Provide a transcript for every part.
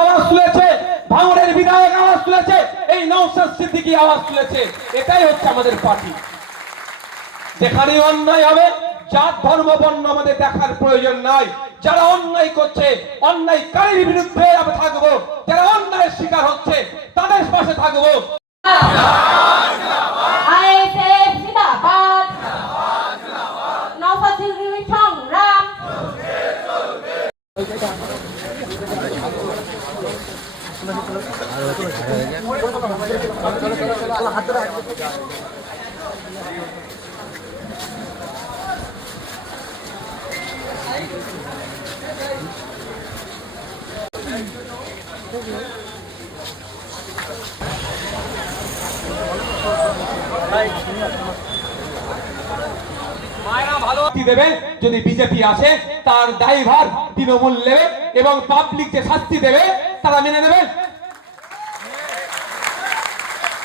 আওয়াজ তুলেছে ভাঙড়ের বিধায়ক আওয়াজ তুলেছে, এই নৌসাদ সিদ্দিকি আওয়াজ তুলেছে। এটাই হচ্ছে আমাদের পার্টি। যেখানে অন্যায় হবে, জাত, ধর্ম, বর্ণ আমাদের দেখার প্রয়োজন নাই। যারা অন্যায় করছে, অন্যায়কারীর বিরুদ্ধে আমরা থাকব। যারা অন্যায়ের শিকার হচ্ছে, তাদের পাশে থাকব। আইএসএফ শাস্তি দেবে, যদি বিজেপি আসে, তার দায়ভার তৃণমূল নেবে এবং পাবলিক যে শাস্তি দেবে, তারা মেনে নেবে।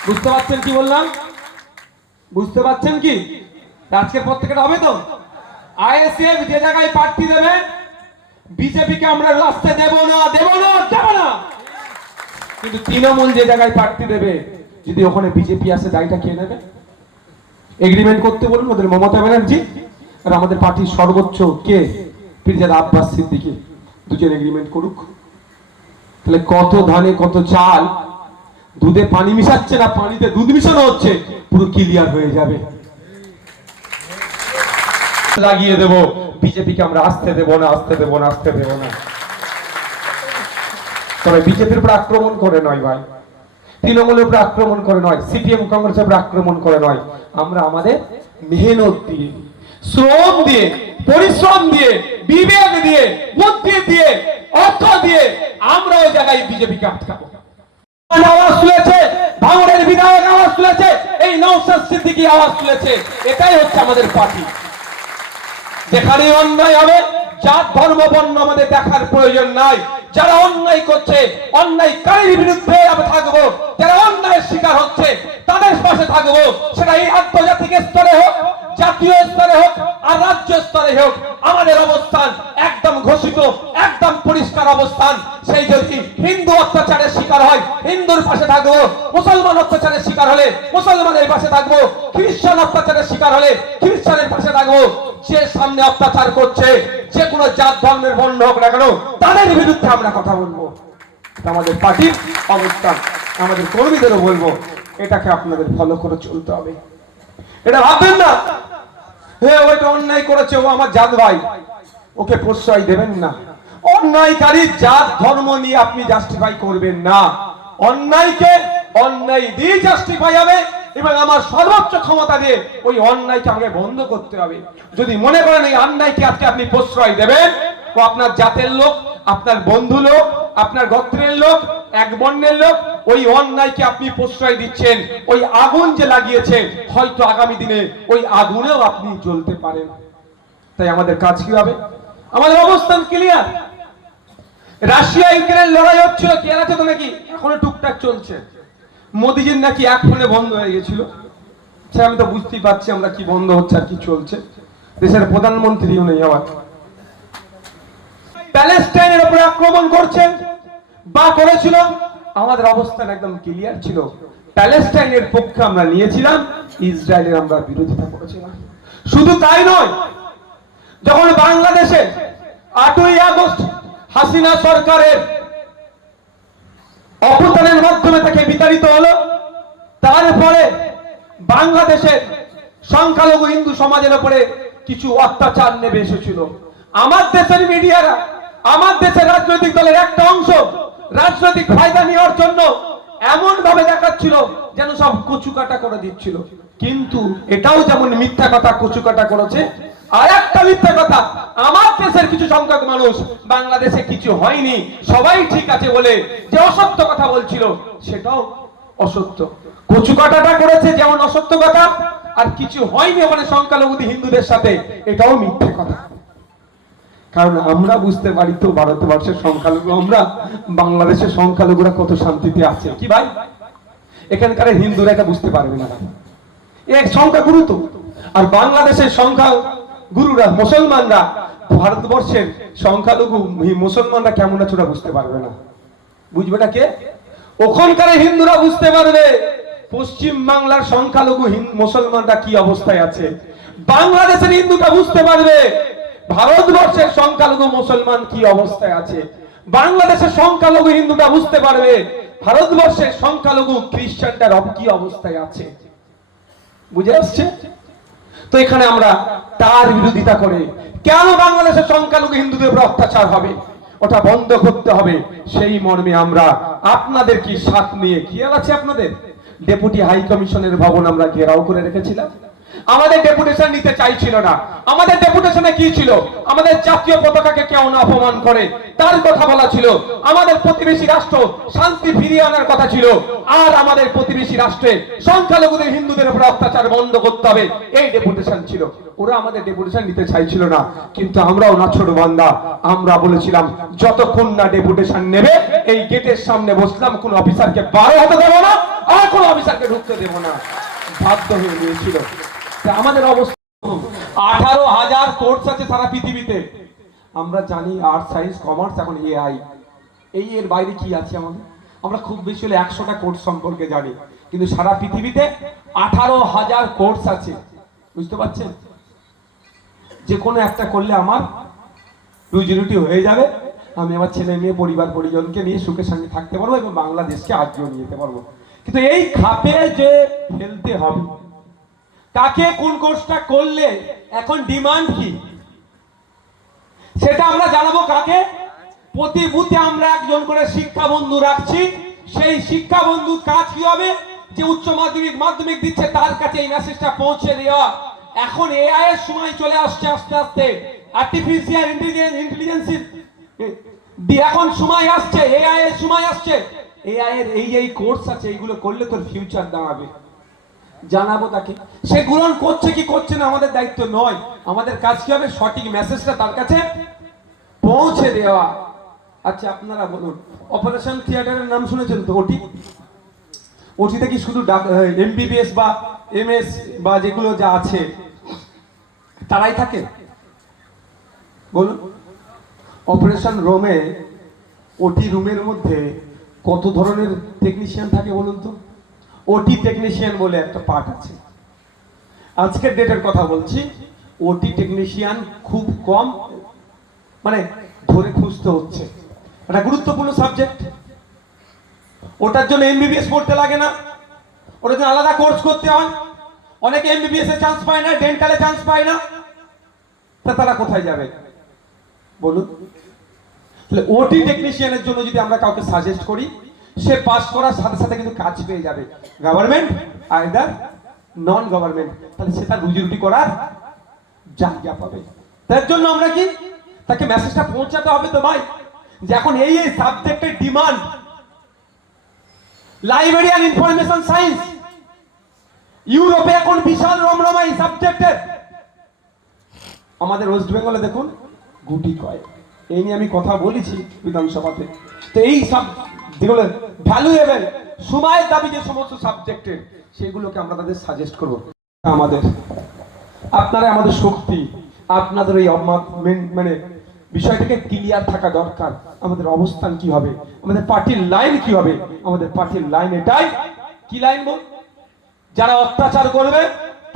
বুঝতে পারছেন কি বললাম? বুঝতে পারছেন কি? আজকের পর থেকে হবে তো? আইএসএফ যে জায়গায় প্রার্থী দেবে, বিজেপিকে আমরা রাস্তা দেব না দেব না দেব না। কিন্তু তৃণমূল যে জায়গায় প্রার্থী দেবে, যদি ওখানে বিজেপি আসে, দায়টা খেয়ে নেবে? এগ্রিমেন্ট করতে বলুন ওদের মমতা ব্যানার্জি আর আমাদের পার্টির সর্বোচ্চ কে? পিরজাদা আব্বাস সিদ্দিকী। দুজন এগ্রিমেন্ট করুক। তাহলে কত ধানে কত চাল দুধে পানি মিশাচ্ছে না, পানিতে দুধ মিশানো হচ্ছে, পুরো ক্লিয়ার হয়ে যাবে। লাগিয়ে দেব, বিজেপিকে আমরা আসতে দেব না, আসতে দেব না, আসতে দেব না। তবে বিজেপির উপর আক্রমণ করে নয় ভাই। তৃণমূলের উপর আক্রমণ করে নয়, সিপিএম কংগ্রেসের উপর আক্রমণ করে নয়। আমরা আমাদের মেহনত দিয়ে, শ্রম দিয়ে, পরিশ্রম দিয়ে, বিবেক দিয়ে, বুদ্ধি দিয়ে, অর্থ দিয়ে আমরা ওই জায়গায় বিজেপিকে আটকাবো। আওয়াজ তুলেছে? বিধায়ক আওয়াজ তুলেছে? এই সিদ্দিকী আওয়াজ তুলেছে। এটাই হচ্ছে আমাদের পার্টি। যেখানে অন্যায় হবে ধর্ম, বর্ণ আমাদের দেখার প্রয়োজন নাই। যারা অন্যায় করছে বিরুদ্ধে আমরা থাকব। যারা অন্যায়ের শিকার হচ্ছে, তাদের পাশে থাকব। সেটা এই আন্তর্জাতিক স্তরে হোক, জাতীয় স্তরে হোক, আর রাজ্য স্তরে হোক, আমাদের অবস্থান ঘোষিত একদম পরিষ্কার অবস্থান, সেই যদি হিন্দু অত্যাচারের শিকার হয়, হিন্দুর পাশে থাকব, মুসলমান অত্যাচারের শিকার হলে মুসলমানের পাশে থাকব, খ্রিস্টান অত্যাচারের শিকার হলে খ্রিস্টানের পাশে থাকব। যে সামনে অত্যাচার করছে, যে কোনো জাত, ধর্মের বর্ণ হোক না কেন, তাদের বিরুদ্ধে আমরা কথা বলব। আমাদের পার্টির অবস্থান, আমাদের কর্মীদেরও বলব, এটাকে আপনাদের ফলো করে চলতে হবে। এটা ভাববেন না? হে, ওইটা অন্যায় করেছে, ও আমার জাত ভাই। ওকে প্রশ্রয় দেবেন না। অন্যায়কারী জাত ধর্ম নিয়ে আপনি জাস্টিফাই করবেন না। অন্যায়কে অন্যায় দিয়ে জাস্টিফাই হবে এবং আমার সর্বোচ্চ ক্ষমতা দিয়ে ওই অন্যায়কে আমাকে বন্ধ করতে হবে। যদি মনে করেন এই অন্যায়কে আজকে আপনি প্রশ্রয় দেবেন, ও আপনার জাতের লোক, আপনার বন্ধু লোক, আপনার গোত্রের লোক, এক বর্ণের লোক, ওই অন্যায়কে আপনি প্রশ্রয় দিচ্ছেন, ওই আগুন যে লাগিয়েছেন হয়তো আগামী দিনে ওই আগুনেও আপনি জ্বলতে পারেন। তাই আমাদের কাজ কি হবে? আমাদের অবস্থান ক্লিয়ার রাশিয়া ইউক্রেনের লড়াই হচ্ছিল কেরাতে তো নাকি? এখনও টুকটাক চলছে। মোদিজির নাকি এক ফোনে বন্ধ হয়ে গেছিল। সে আমি তো বুঝতেই পারছি আমরা কি বন্ধ হচ্ছে আর কি চলছে। দেশের প্রধানমন্ত্রীও নেই আবার। প্যালেস্টাইনের উপরে আক্রমণ করছে, বা করেছিল। আমাদের অবস্থান একদম ক্লিয়ার ছিল। প্যালেস্টাইনের পক্ষে আমরা নিয়েছিলাম, ইসরায়েলের আমরা বিরোধিতা করেছিলাম। শুধু তাই নয় যখন বাংলাদেশে আটই আগস্ট হাসিনা সরকারের অপতনের মাধ্যমে তাকে বিতাড়িত হলো, তারপরে বাংলাদেশের সংখ্যালঘু হিন্দু সমাজের উপরে কিছু অত্যাচার নেমে এসেছিল। আমার দেশের মিডিয়ারা, আমার দেশের রাজনৈতিক দলের একটা অংশ রাজনৈতিক ফায়দা নেওয়ার জন্য এমন ভাবে দেখাচ্ছিল যেন সব কচু কাটা করে দিচ্ছিল। কিন্তু এটাও যেমন মিথ্যা কথা কচু কাটা করেছে আর মিথ্যা কথা, আমার দেশের কিছু সংখ্যক মানুষ, বাংলাদেশে কিছু হয়নি, সবাই ঠিক আছে বলে যে অসত্য কথা বলছিল, সেটাও অসত্য। কচু কাটাটা করেছে যেমন অসত্য কথা, আর কিছু হয়নি ওখানে সংখ্যালঘু হিন্দুদের সাথে, এটাও মিথ্যে কথা। কারণ আমরা বুঝতে পারি তো ভারতবর্ষের সংখ্যালঘু, আমরা বাংলাদেশের সংখ্যালঘুরা কত শান্তিতে আছে। কি ভাই? এখানকার হিন্দুরা এটা বুঝতে পারবে না। এক সংখ্যা গুরু তো আর বাংলাদেশের সংখ্যা গুরুরা, মুসলমানরা ভারতবর্ষের সংখ্যালঘু মুসলমানরা কেমন আছে ওরা বুঝতে পারবে না। বুঝবেটা কে? ওখানকার হিন্দুরা বুঝতে পারবে। পশ্চিম বাংলার সংখ্যালঘু মুসলমানরা কি অবস্থায় আছে। বাংলাদেশের হিন্দুটা বুঝতে পারবে। ভারতবর্ষের সংখ্যালঘু মুসলমান কি অবস্থায় আছে। বাংলাদেশের সংখ্যালঘু হিন্দুটা বুঝতে পারবে। ভারতবর্ষের সংখ্যালঘু খ্রিস্টানটার কি অবস্থায় আছে। বুঝে আসছে? তো এখানে আমরা তার বিরোধিতা করে কেন বাংলাদেশের সংখ্যালঘু হিন্দুদের উপর অত্যাচার হবে? ওটা বন্ধ করতে হবে। সেই মর্মে আমরা আপনাদের কি সাথ নিয়ে খেয়াল আছে আপনাদের? ডেপুটি হাই কমিশনের ভবন আমরা ঘেরাও করে রেখেছিলাম। আমাদের ডেপুটেশন নিতে চাইছিল না। আমাদের ডেপুটেশনে কি ছিল? আমাদের জাতীয় পতাকাকে কেউ না অপমান করে। তার কথা বলা ছিল। আমাদের প্রতিবেশী রাষ্ট্র শান্তি ফিরিয়ে আনার কথা ছিল। আর আমাদের প্রতিবেশী রাষ্ট্রে সংখ্যালঘুদের হিন্দুদের উপর অত্যাচার বন্ধ করতে হবে। এই ডেপুটেশন ছিল। ওরা আমাদের ডেপুটেশন নিতে চাইছিল না। কিন্তু আমরাও না ছোট বান্দা। আমরা বলেছিলাম, যতক্ষণ না ডেপুটেশন নেবে, এই গেটের সামনে বসলাম, কোন অফিসারকে বারো হতে দেবো না। আর কোন অফিসারকে ঢুকতে দেবো না। বাধ্য হয়ে গিয়েছিল আমাদের অবস্থা আঠারো হাজার কোর্স আছে সারা পৃথিবীতে। আমরা জানি আর্ট সায়েন্স কমার্স এখন এআই এই এর বাইরে কি আছে আমাদের? আমরা খুব বেশি হলে একশোটা কোর্স সম্পর্কে জানি। কিন্তু সারা পৃথিবীতে আঠারো হাজার কোর্স আছে। বুঝতে পারছেন? যে কোনো একটা করলে আমার রুজি রুটি হয়ে যাবে। আমি আমার ছেলে মেয়ে, পরিবার, পরিজনকে নিয়ে সুখের সঙ্গে থাকতে পারব এবং বাংলাদেশকে আগিয়ে নিয়ে যেতে পারব। কিন্তু এই খাপে যে ফেলতে হবে, কাকে কোন কোর্সটা করলে এখন ডিমান্ড কি? সেটা আমরা জানাব কাকে? প্রতি বুথে আমরা একজন করে শিক্ষা বন্ধু রাখছি, সেই শিক্ষা বন্ধুর কাজ কি হবে? যে উচ্চ মাধ্যমিক মাধ্যমিক দিচ্ছে, তার কাছে এই মেসেজটা পৌঁছে দেওয়া। এখন এআই এর সময় চলে আসছে আস্তে আস্তে। আর্টিফিশিয়াল ইন্টেলিজেন্স এখন সময় আসছে এআই এর সময় আসছে। এআই এর এই এই কোর্স আছে, এইগুলো করলে তোর ফিউচার দাঁড়াবে। জানাব তাকে। সে গ্রহণ করছে কি করছে না, আমাদের দায়িত্ব নয়। আমাদের কাজ কি হবে? সঠিক মেসেজটা তার কাছে পৌঁছে দেওয়া। আচ্ছা আপনারা বলুন অপারেশন থিয়েটারের নাম শুনেছেন তো, ওটি? ওটিতে কি শুধু এমবিবিএস বা এমএস বা যেগুলো যা আছে, তারাই থাকে? বলুন। অপারেশন রুমে ওটি রুমের মধ্যে কত ধরনের টেকনিশিয়ান থাকে বলুন তো? ওটি টেকনিশিয়ান বলে একটা পার্ট আছে। আজকের ডেটের কথা বলছি। ওটি টেকনিশিয়ান খুব কম মানে ধরে খুঁজতে হচ্ছে। একটা গুরুত্বপূর্ণ সাবজেক্ট ওটার জন্য এমবিবিএস পড়তে লাগে না। ওটার জন্য আলাদা কোর্স করতে হয়। অনেকে এমবিবিএস এ চান্স পায় না ডেন্টালে চান্স পায় না। তা তারা কোথায় যাবে? বলুন। তাহলে ওটি টেকনিশিয়ানের জন্য যদি আমরা কাউকে সাজেস্ট করি, সে পাস করার সাথে সাথে কিন্তু কাজ পেয়ে যাবে। গভর্নমেন্ট আইদার নন গভর্নমেন্ট তাহলে সে তার রুজি রুটি করার জায়গা পাবে। তার জন্য আমরা কি? তাকে মেসেজটা পৌঁছাতে হবে তো ভাই যে এখন এই এই সাবজেক্টের demand library and information science ইউরোপে এখন বিশাল রমরমা এই সাবজেক্টের আমাদের ওয়েস্ট বেঙ্গলে দেখুন, গুটি কয় এই নিয়ে আমি কথা বলেছি বিধানসভাতে। তো এই সব যেগুলো ভ্যালুয়েবল সময়ের দাবি যে সমস্ত সাবজেক্টের সেগুলোকে আমরা তাদের সাজেস্ট করব। আমাদের, আপনারা আমাদের শক্তি, আপনাদের এই মানে বিষয়টাকে ক্লিয়ার থাকা দরকার। আমাদের অবস্থান কি হবে? আমাদের পার্টির লাইন কি হবে? আমাদের পার্টির লাইন এটাই। কি লাইন বল? যারা অত্যাচার করবে,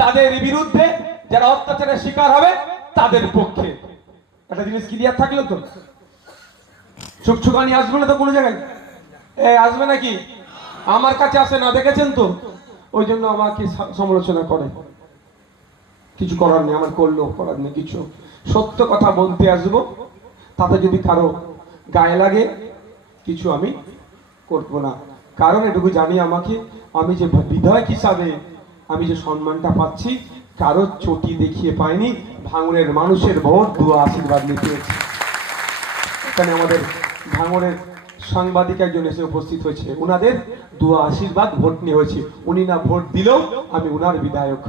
তাদের বিরুদ্ধে, যারা অত্যাচারের শিকার হবে, তাদের পক্ষে। একটা জিনিস ক্লিয়ার থাকল তো? ছুকছুকানি আসবে না তো কোনো জায়গায়? এ, আসবে নাকি? আমার কাছে আসে না, দেখেছেন তো? ওই জন্য আমাকে সমালোচনা করে। কিছু করার নেই, আমার করলেও করার নেই, কিছু। সত্য কথা বলতে আসব, তাতে যদি কারও গায়ে লাগে, কিছু আমি করব না। কারণ এটুকু জানি আমাকে, আমি যে বিধায়ক হিসাবে, আমি যে সম্মানটা পাচ্ছি কারও চটি দেখিয়ে পাইনি ভাঙড়ের মানুষের ভোট দুয়া আশীর্বাদ পেয়েছি এখানে আমাদের ভাঙড়ের সাংবাদিক একজন এসে উপস্থিত হয়েছে। ওনাদের দুয়া আশীর্বাদ ভোট নিয়ে হয়েছে। উনি না ভোট দিলেও আমি ওনার বিধায়ক।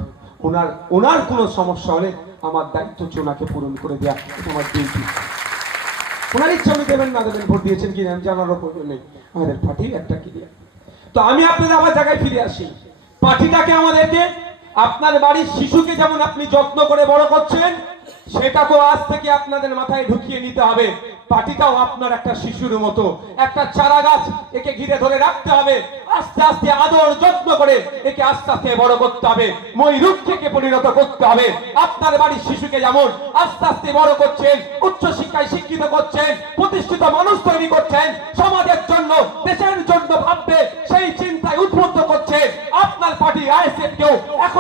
ওনার ওনার কোনো সমস্যা হলে আমার দায়িত্ব হচ্ছে ওনাকে পূরণ করে দেওয়া আমার ডিউটি। ওনার ইচ্ছা উনি দেবেন না, দেবেন ভোট দিয়েছেন কি আমি জানারও প্রয়োজন নেই। আমাদের পার্টির একটা ক্লিয়ার তো আমি আপনাদের আমার জায়গায় ফিরে আসি। পার্টিটাকে আমাদেরকে আপনার বাড়ির শিশুকে যেমন আপনি যত্ন করে বড় করছেন সেটাকেও আজ থেকে আপনাদের মাথায় ঢুকিয়ে নিতে হবে। পার্টিটাও আপনার একটা শিশুর মতো। একটা চারা গাছ একে ঘিরে ধরে রাখতে হবে। আস্তে আস্তে আদর যত্ন করে একে আস্তে আস্তে বড় করতে হবে। ময়ূর থেকে পরিণত করতে হবে। আপনার বাড়ির শিশুকে যেমন আস্তে আস্তে বড় করছেন, উচ্চ শিক্ষায় শিক্ষিত করছেন, প্রতিষ্ঠিত মানুষ তৈরি করছেন, সমাজের জন্য, দেশের জন্য ভাবতে সেই চিন্তায় উদ্বুদ্ধ করছে। আপনার পার্টি আইএসএফ কেও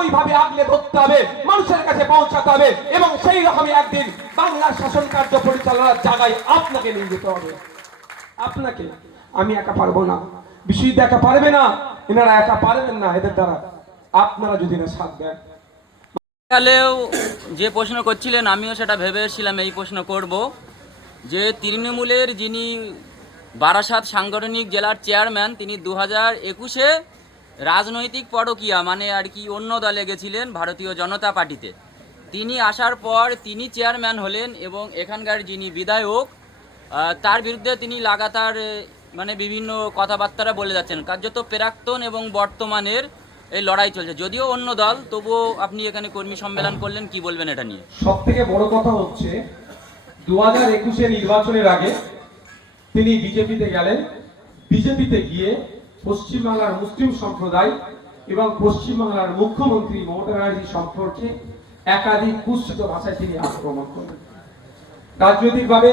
একই ভাবে আগলে ধরতে হবে, মানুষের কাছে পৌঁছাতে হবে এবং সেই রকমই একদিন বাংলার শাসন কার্য পরিচালনার জায়গায় আপনাকে নিয়ে যেতে হবে। আপনাকে? আমি একা পারব না। বিশ্বজিৎ একা পারবে না, এনারা একা পারবেন না এদের দ্বারা। আপনারা যদি না সাথ দেন। কালেও যে প্রশ্ন করছিলেন, আমিও সেটা ভেবে এসেছিলাম, এই প্রশ্ন করব যে তৃণমূলের যিনি বারাসাত সাংগঠনিক জেলার চেয়ারম্যান, তিনি দু হাজার একুশে রাজনৈতিক পরকিয়া মানে আর কি অন্য দলে গেছিলেন ভারতীয় জনতা পার্টিতে। তিনি আসার পর তিনি চেয়ারম্যান হলেন এবং এখানকার যিনি বিধায়ক তার বিরুদ্ধে তিনি লাগাতার মানে বিভিন্ন কথাবার্তারা বলে যাচ্ছেন। কার্যত প্রাক্তন এবং বর্তমানের এই লড়াই চলছে। যদিও অন্য দল, তবুও আপনি এখানে কর্মী সম্মেলন করলেন, কি বলবেন এটা নিয়ে? সব থেকে বড় কথা হচ্ছে দু হাজার নির্বাচনের আগে তিনি বিজেপিতে গেলেন। বিজেপিতে গিয়ে পশ্চিমবাংলার মুসলিম সম্প্রদায় এবং পশ্চিমবাংলার মুখ্যমন্ত্রী মমতা ব্যানার্জি সম্পর্কে একাধিক কুৎসিত ভাষায় তিনি আক্রমণ করলেন রাজনৈতিকভাবে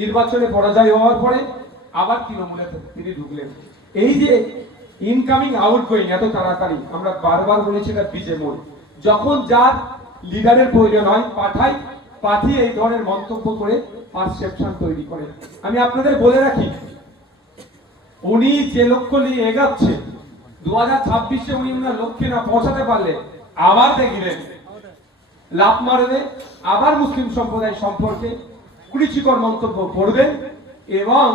নির্বাচনে পরাজয় হওয়ার পরে আবার তৃণমূলে তিনি ঢুকলেন। এই যে ইনকামিং আউটগোয়িং এত তাড়াতাড়ি, আমরা বারবার বলেছি এটা বিজে মোড়। যখন যার লিডারের প্রয়োজন হয় পাঠাই পাঠিয়ে এই ধরনের মন্তব্য করে পারসেপশন তৈরি করে। আমি আপনাদের বলে রাখি উনি যে লক্ষ্য নিয়ে এগাচ্ছে দু হাজার ছাব্বিশে উনি উনার লক্ষ্যে না পৌঁছাতে পারলে আবার দেখলেন। লাভ মারবে আবার মুসলিম সম্প্রদায় সম্পর্কে কুড়িচিকর মন্তব্য করবেন এবং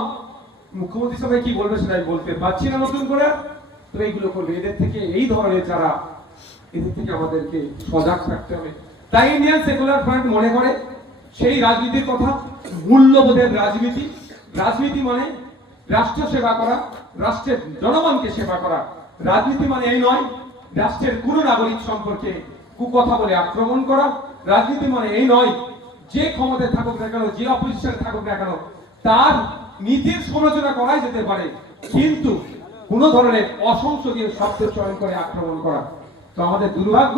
মুখ্যমন্ত্রী সবাই কি বলবে সেটাই বলতে পারছি না নতুন করে। তো এইগুলো করবে। এদের থেকে এই ধরনের যারা, এদের থেকে আমাদেরকে সজাগ থাকতে হবে। তাই ইন্ডিয়ান সেকুলার ফ্রন্ট মনে করে, সেই রাজনীতির কথা, মূল্যবোধের রাজনীতি। রাজনীতি মানে রাষ্ট্র সেবা করা, রাষ্ট্রের জনগণকে সেবা করা। রাজনীতি মানে এই নয়, রাষ্ট্রের কোন নাগরিক সম্পর্কে কুকথা বলে আক্রমণ করা। রাজনীতি মানে এই নয়, যে ক্ষমতায় থাকুক না কেন, যে অপোজিশনে থাকুক না কেন, তার নীতির সমালোচনা করাই যেতে পারে। কিন্তু কোন ধরনের অসংসদীয় শব্দ চয়ন করে আক্রমণ করা। তো আমাদের দুর্ভাগ্য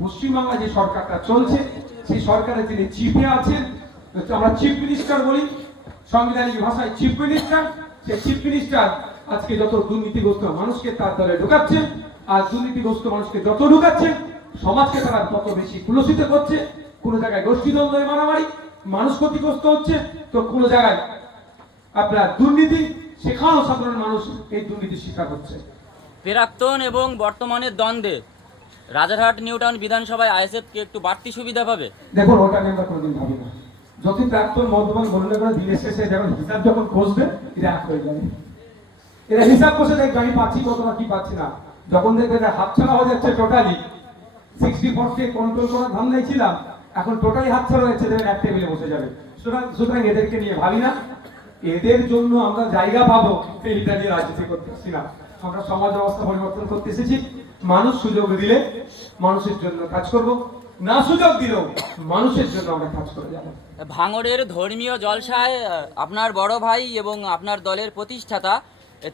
পশ্চিমবাংলা যে সরকারটা চলছে, সেই সরকারে যিনি চিফে আছেন আমরা চিফ মিনিস্টার বলি, সাংবিধানিক ভাষায় চিফ মিনিস্টার সেই চিফ মিনিস্টার আজকে যত দুর্নীতিগ্রস্ত মানুষকে তার দলে আর দুর্নীতিগ্রস্ত মানুষকে যত ঢুকাচ্ছেন সমাজকে তারা তত বেশি কুলসিত করছে। কোন জায়গায় মারামারি মানুষ ক্ষতিগ্রস্ত হচ্ছে তো কোন জায়গায় আপনার দুর্নীতি সেখানেও সাধারণ মানুষ এই দুর্নীতির শিকার হচ্ছে। প্রাক্তন এবং বর্তমানের দ্বন্দ্বে রাজারহাট নিউটাউন বিধানসভায় আইএসএফ কে একটু বাড়তি সুবিধা পাবে? দেখুন ওটা আমরা কোনোদিন ভাবি না যত প্রাক্তন মদ্যপান বললে করে দিনের শেষে যখন হিসাব যখন কষবে এটা এক হয়ে যাবে। এরা হিসাব কষে দেখবে, আমি পাচ্ছি কত না কি পাচ্ছি না। যখন দেখবে এটা হাতছাড়া হয়ে যাচ্ছে টোটালি সিক্সটি ফোরকে কন্ট্রোল করার ধান্দায় ছিলাম, এখন টোটালি হাতছাড়া হয়ে যাচ্ছে এক টেবিলে বসে যাবে। সুতরাং সুতরাং এদেরকে নিয়ে ভাবি না। এদের জন্য আমরা জায়গা পাবো এইটা নিয়ে রাজনীতি করতেছি না। আমরা সমাজ ব্যবস্থা পরিবর্তন করতে এসেছি। মানুষ সুযোগ দিলে মানুষের জন্য কাজ করব। না সুযোগ মানুষের জন্য আমরা কাজ করে যাব। ভাঙড়ের ধর্মীয় জলসায় আপনার বড় ভাই এবং আপনার দলের প্রতিষ্ঠাতা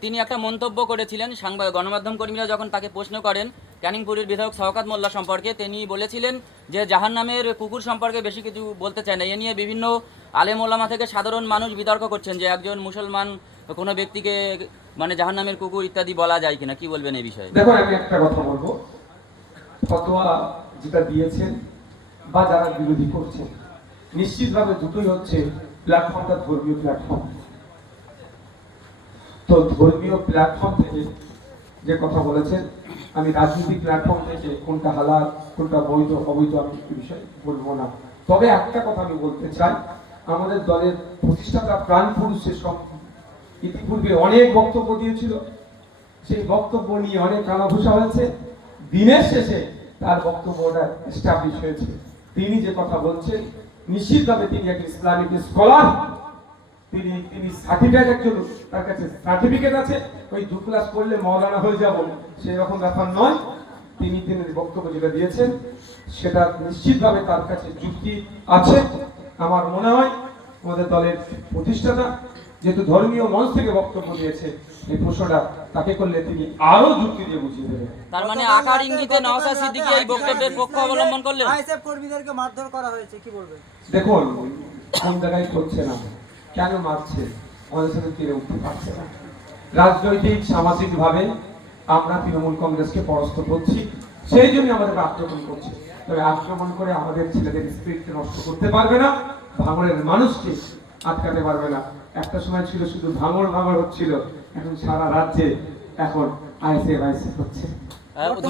তিনি একটা মন্তব্য করেছিলেন সাংবাদিক গণমাধ্যম কর্মীরা যখন তাকে প্রশ্ন করেন ক্যানিংপুরের বিধায়ক শওকাত মোল্লা সম্পর্কে তিনি বলেছিলেন যে জাহান নামের কুকুর সম্পর্কে বেশি কিছু বলতে চায় না। এ নিয়ে বিভিন্ন আলেম ওলামা থেকে সাধারণ মানুষ বিতর্ক করছেন যে একজন মুসলমান কোনো ব্যক্তিকে মানে জাহান নামের কুকুর ইত্যাদি বলা যায় কিনা। কি বলবেন এই বিষয়ে? দেখুন আমি একটা কথা বলব। ফতোয়া যেটা দিয়েছেন বা যারা বিরোধী করছেন, নিশ্চিতভাবে দুটোই হচ্ছে প্ল্যাটফর্মটা ধর্মীয় প্ল্যাটফর্ম তো ধর্মীয় প্ল্যাটফর্ম থেকে যে কথা বলেছেন, আমি রাজনৈতিক প্ল্যাটফর্ম থেকে কোনটা হালাল, কোনটা বৈধ, অবৈধ আমি বিষয়ে বলব না। তবে একটা কথা আমি বলতে চাই, আমাদের দলের প্রতিষ্ঠাতা প্রাণ পুরুষের সব ইতিপূর্বে অনেক বক্তব্য দিয়েছিল। সেই বক্তব্য নিয়ে অনেক কানাঘুষা হয়েছে। দিনের শেষে তার বক্তব্যটা এস্টাবলিশ হয়েছে। তিনি যে কথা বলছেন, নিশ্চিতভাবে তিনি একজন ইসলামিক স্কলার তিনি তিনি সার্টিফিকেট একজন, তার কাছে সার্টিফিকেট আছে। ওই দু ক্লাস পড়লে মৌলানা হয়ে যাব। সেই রকম ব্যাপার নয়। তিনি তিনি বক্তব্য যেটা দিয়েছেন, সেটা নিশ্চিতভাবে তার কাছে যুক্তি আছে। আমার মনে হয়, আমাদের দলের প্রতিষ্ঠাতা যেহেতু ধর্মীয় মঞ্চ থেকে বক্তব্য দিয়েছে এই প্রশ্নটা তাকে করলে তিনি আরও যুক্তি দিয়ে বুঝিয়ে দেবেন। তার মানে আকার ইঙ্গিতে নওশাদ সিদ্দিকী এই বক্তব্যের পক্ষ অবলম্বন করলেন? আইএসএফ কর্মীদেরকে মারধর করা হয়েছে কি বলবেন? দেখুন কোন জায়গায় করছে না কেন মারছে আমাদের সাথে তীরে উঠতে পারছে না। রাজনৈতিক সামাজিক ভাবে আমরা তৃণমূল কংগ্রেসকে পরাস্ত করছি সেই জন্য আমাদের আক্রমণ করছে। তবে আক্রমণ করে আমাদের ছেলেদের স্পিরিটকে নষ্ট করতে পারবে না ভাঙড়ের মানুষকে আটকাতে পারবে না। একটা সময় ছিল শুধু ভাঙড় ভাঙড় হচ্ছিল। এখন সারা রাজ্যে এখন হচ্ছে।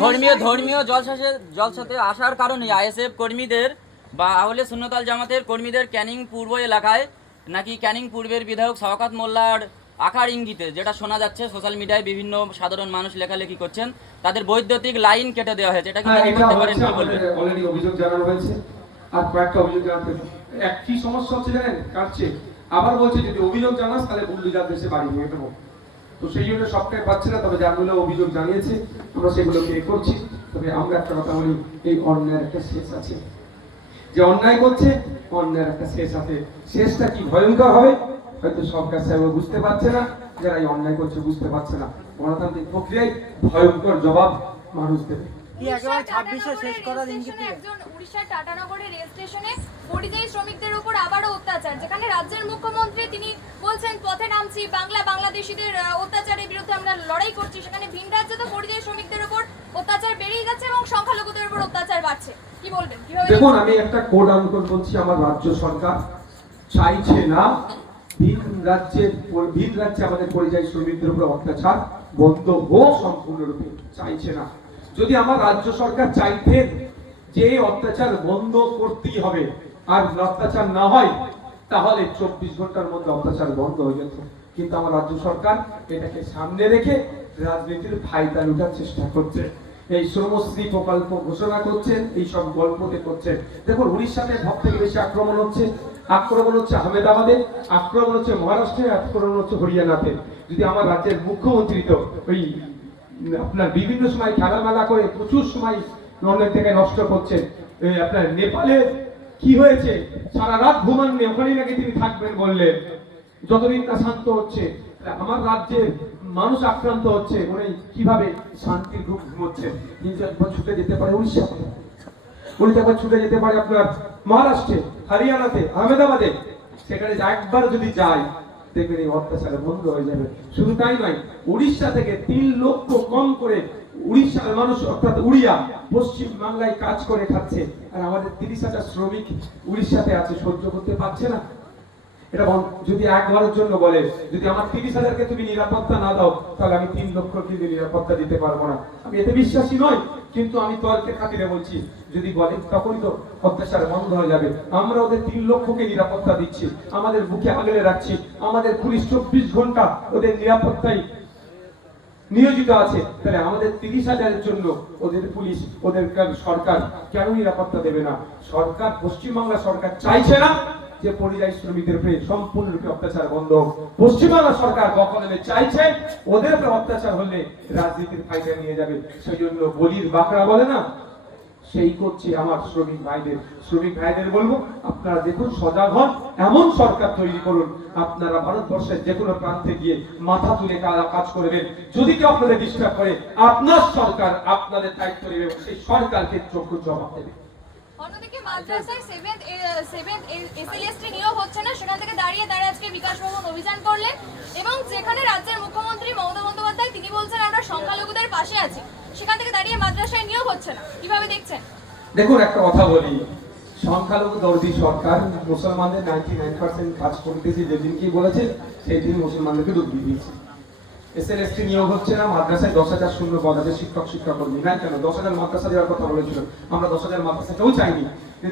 ধর্মীয় ধর্মীয় জলসাতে জলসাতে আসার কারণে আইএসএফ কর্মীদের বা আহলে সুন্নতাল জামাতের কর্মীদের ক্যানিং পূর্ব এলাকায় নাকি ক্যানিং পূর্বের বিধায়ক শওকাত মোল্লার আকার ইঙ্গিতে যেটা শোনা যাচ্ছে সোশ্যাল মিডিয়ায় বিভিন্ন সাধারণ মানুষ লেখালেখি করছেন তাদের বৈদ্যুতিক লাইন কেটে দেওয়া হয়েছে। এটা কি হ্যাঁ করতে পারেন কি বলবেন? অলরেডি অভিযোগ জানানো হয়েছে। আর কয়েকটা অভিযোগ জানাতে সমস্যা হচ্ছে জানেন? কাটছে আবার বলছে যদি অভিযোগ জানাস তাহলে দেশে বাড়ি নিয়ে দেবো তো সেই জন্য সবটাই পাচ্ছে না তবে যাগুলো অভিযোগ জানিয়েছে আমরা সেগুলোকে করছি। তবে আমরা একটা কথা বলি এই অন্যায়ের একটা শেষ আছে। যে অন্যায় করছে অন্যায়ের একটা শেষ আছে। শেষটা কি ভয়ঙ্কর হবে? হয়তো সরকার সাহেব বুঝতে পারছে না যারা এই অন্যায় করছে বুঝতে পারছে না। গণতান্ত্রিক প্রক্রিয়ায় ভয়ঙ্কর জবাব মানুষ দেবে। টাটানগরের রেল স্টেশনে পরিযায়ী শ্রমিকদের উপর আবারও অত্যাচার যেখানে রাজ্যের মুখ্যমন্ত্রী তিনি বলছেন পথে নামছি বাংলা বাংলাদেশিদের অত্যাচারের বিরুদ্ধে আমরা লড়াই করছি। সেখানে ভিন রাজ্যে তো পরিযায়ী শ্রমিকদের উপর অত্যাচার বেড়েই যাচ্ছে এবং সংখ্যালঘুদের উপর অত্যাচার বাড়ছে। কি বলবেন? দেখুন আমি একটা কোড আঙ্কন বলছি আমার রাজ্য সরকার। চাইছে না ভিন রাজ্যের ভিন রাজ্যে আমাদের পরিযায়ী শ্রমিকদের উপর অত্যাচার বন্ধ হোক সম্পূর্ণরূপে। চাইছে না। যদি আমার রাজ্য সরকার চাইতেন যে অত্যাচার বন্ধ করতেই হবে আর অত্যাচার না হয় তাহলে চব্বিশ ঘণ্টার মধ্যে অত্যাচার বন্ধ হয়ে যেত। কিন্তু আমার রাজ্য সরকার এটাকে সামনে রেখে রাজনীতির ফায়দা লুটার চেষ্টা করছে। এই শ্রমশ্রী প্রকল্প ঘোষণা করছেন, এই সব গল্পতে করছেন। দেখুন, উড়িষ্যাতে সব থেকে বেশি আক্রমণ হচ্ছে আক্রমণ হচ্ছে আহমেদাবাদে, আক্রমণ হচ্ছে মহারাষ্ট্রে, আক্রমণ হচ্ছে হরিয়ানাতে। যদি আমার রাজ্যের মুখ্যমন্ত্রী তো ওই আপনার বিভিন্ন সময় খেলা মেলা করে প্রচুর সময় অনেক থেকে নষ্ট করছেন আপনার নেপালে কি হয়েছে? সারা রাত ঘুমাননি, ওখানেই নাকি তিনি থাকবেন বললেন। যতদিন না শান্ত হচ্ছে আমার রাজ্যের মানুষ আক্রান্ত হচ্ছে, উনি কীভাবে শান্তির ঘুম ঘুমোচ্ছে কিন্তু একবার ছুটে যেতে পারে উড়িষ্যা। উনি তো একবার ছুটে যেতে পারে আপনার মহারাষ্ট্রে, হরিয়ানাতে, আহমেদাবাদে। সেখানে একবার যদি যায় দেখবেন এই অত্যাচার বন্ধ হয়ে যাবে। শুধু তাই নয়, উড়িষ্যা থেকে তিন লক্ষ কম করে উড়িষ্যার মানুষ, অর্থাৎ উড়িয়া, পশ্চিম বাংলায় কাজ করে খাচ্ছে, আর আমাদের তিরিশ হাজার শ্রমিক উড়িষ্যাতে আছে, সহ্য করতে পারছে না। এটা যদি একবারের জন্য বলে, যদি আমার তিরিশ হাজারকে তুমি নিরাপত্তা না দাও, তাহলে আমি তিন লক্ষ কিন্তু নিরাপত্তা দিতে পারব না। আমি এতে বিশ্বাসী কিন্তু আমি তর্কের খাতিরে বলছি, যদি বলে, তখনই তো অত্যাচার বন্ধ হয়ে যাবে। আমরা ওদের তিন লক্ষকে নিরাপত্তা দিচ্ছি, আমাদের বুকে আগলে রাখছি, আমাদের পুলিশ চব্বিশ ঘণ্টা ওদের নিরাপত্তায় নিয়োজিত আছে, তাহলে আমাদের তিরিশ হাজারের জন্য ওদের পুলিশ, ওদের সরকার কেন নিরাপত্তা দেবে না সরকার, পশ্চিমবাংলা সরকার চাইছে না যে পরিযায়ী শ্রমিকদের উপরে সম্পূর্ণরূপে অত্যাচার বন্ধ। পশ্চিমবাংলা সরকার বকলমে চাইছে, ওদের উপরে অত্যাচার হলে রাজনীতির ফায়দা নিয়ে যাবে সেই জন্য বলির বাঁকড়া বলে না সেই করছি আমার শ্রমিক ভাইদের। শ্রমিক ভাইদের বলব, আপনারা দেখুন, সজাগ হন, এমন সরকার তৈরি করুন। আপনারা ভারতবর্ষের যে কোনো প্রান্তে গিয়ে মাথা তুলে কাজ করবেন? যদি কেউ আপনাদের ডিস্টার্ব করে, আপনার সরকার আপনাদের দায়িত্ব নেবে সেই সরকারকে চক্ষু জবাব দেবে। অন্যদিকে মাদ্রাসায় সেভেন্থ সেভেন্থ এসএলএসটি নিয়োগ হচ্ছে না, সেখান থেকে দাঁড়িয়ে দাঁড়িয়ে আজকে বিকাশ ভবন অভিযান করলেন এবং যেখানে রাজ্যের মুখ্যমন্ত্রী মমতা বন্দ্যোপাধ্যায়, তিনি বলছেন, আমরা সংখ্যালঘুদের পাশে আছি। সেখান থেকে দাঁড়িয়ে মাদ্রাসায় নিয়োগ হচ্ছে না। কীভাবে দেখছেন? দেখুন, একটা কথা বলি। সংখ্যালঘু সরকার মুসলমানদের নাইনটি নাইন পার্সেন্ট কাজ করতেছে বলেছে সেই দিন মুসলমানদেরকে ডুবিয়ে দিয়েছে। এসএলএসটি নিয়োগ হচ্ছে না, মাদ্রাসায় দশ হাজার শূন্য পদ আছে শিক্ষক শিক্ষা কর্মী না কেন? দশ হাজার মাদ্রাসা দেওয়ার কথা বলেছিল। আমরা দশ হাজার মাদ্রাসা কেউ চাইনি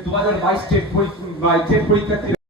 দু হাজার বাইশ স্টেট পরীক্ষা পরীক্ষার্থী